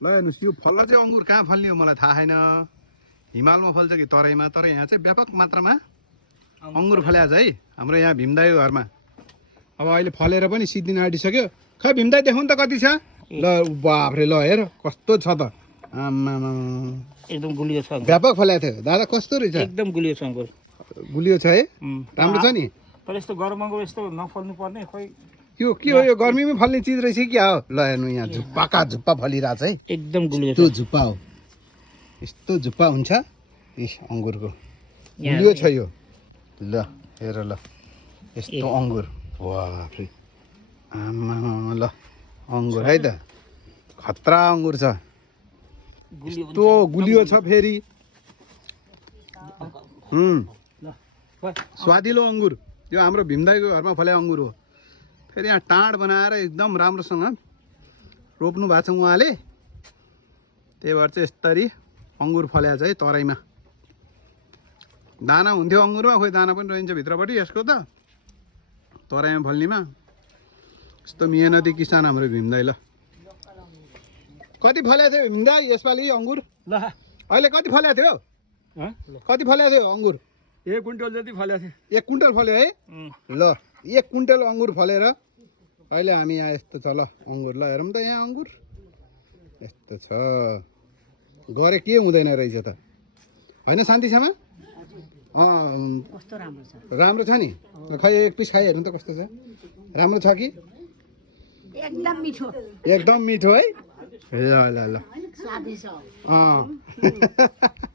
ल हेर्नुहोस् यो फल्ला चाहिँ अङ्गुर कहाँ फल्ने हो मलाई थाहा छैन हिमालमा फल्छ कि तराईमा तर यहाँ चाहिँ व्यापक मात्रामा अङ्गुर फल्या छ है हाम्रो यहाँ भीमदाईको घरमा अब अहिले फलेर पनि सिद्धिन आँटिसक्यो खै भीमदाई देखाउनु त कति छ ल बाफ्रे ल हेर कस्तो छ त आम्मामा एकदम गुलियो छ व्यापक फल्याएको थियो दादा कस्तो रहेछ एकदम गुलियो छ अङ्गुर गुलियो छ है राम्रो छ नि तर यस्तो गरम अङ्गुर यस्तो नफल्नु पर्ने खोइ यो के हो यो गर्मीमै फल्ने चिज रहेछ कि क्या हो ल हेर्नु यहाँ झुप्पाका झुप्पा फलिरहेछ है एकदम गुलियो यस्तो झुप्पा हो यस्तो झुप्पा हुन्छ इस अङ्गुरको गुलियो छ यो ल हेर ल यस्तो अङ्गुर बाफ्रे आमा ल अङ्गुर है त खतरा अङ्गुर छ यस्तो गुलियो छ फेरि स्वादिलो अङ्गुर यो हाम्रो भीमदाईको घरमा फले अङ्गुर हो फेरि यहाँ टाँड बनाएर एकदम राम्रोसँग रोप्नु भएको छ उहाँले त्यही भएर चाहिँ यसरी अङ्गुर फल्या छ है तराईमा दाना हुन्थ्यो अङ्गुरमा खोइ दाना पनि रहन्छ भित्रपट्टि यसको त तराईमा फल्नेमा यस्तो मिहिनेती किसान हाम्रो भीमदाई ल कति फलेको थियो भीमदाई यसपालि अङ्गुर ल अहिले कति फलेको थियो कति फलेको थियो अङ्गुर 1 क्विन्टल जति फलेको थियो 1 कुइन्टल फल्यो है ल 1 कुइन्टल अङ्गुर फलेर अहिले हामी यहाँ यस्तो छ ल अङ्गुर ल हेरौँ त यहाँ अङ्गुर यस्तो छ गरे के हुँदैन रहेछ त होइन शान्तिसम्म कस्तो राम्रो छ राम्रो छ नि खै एक पिस खाइ हेर्नु त कस्तो छ राम्रो छ कि एकदम मिठो एकदम मिठो है ल ल ल स्वादिष्ट अँ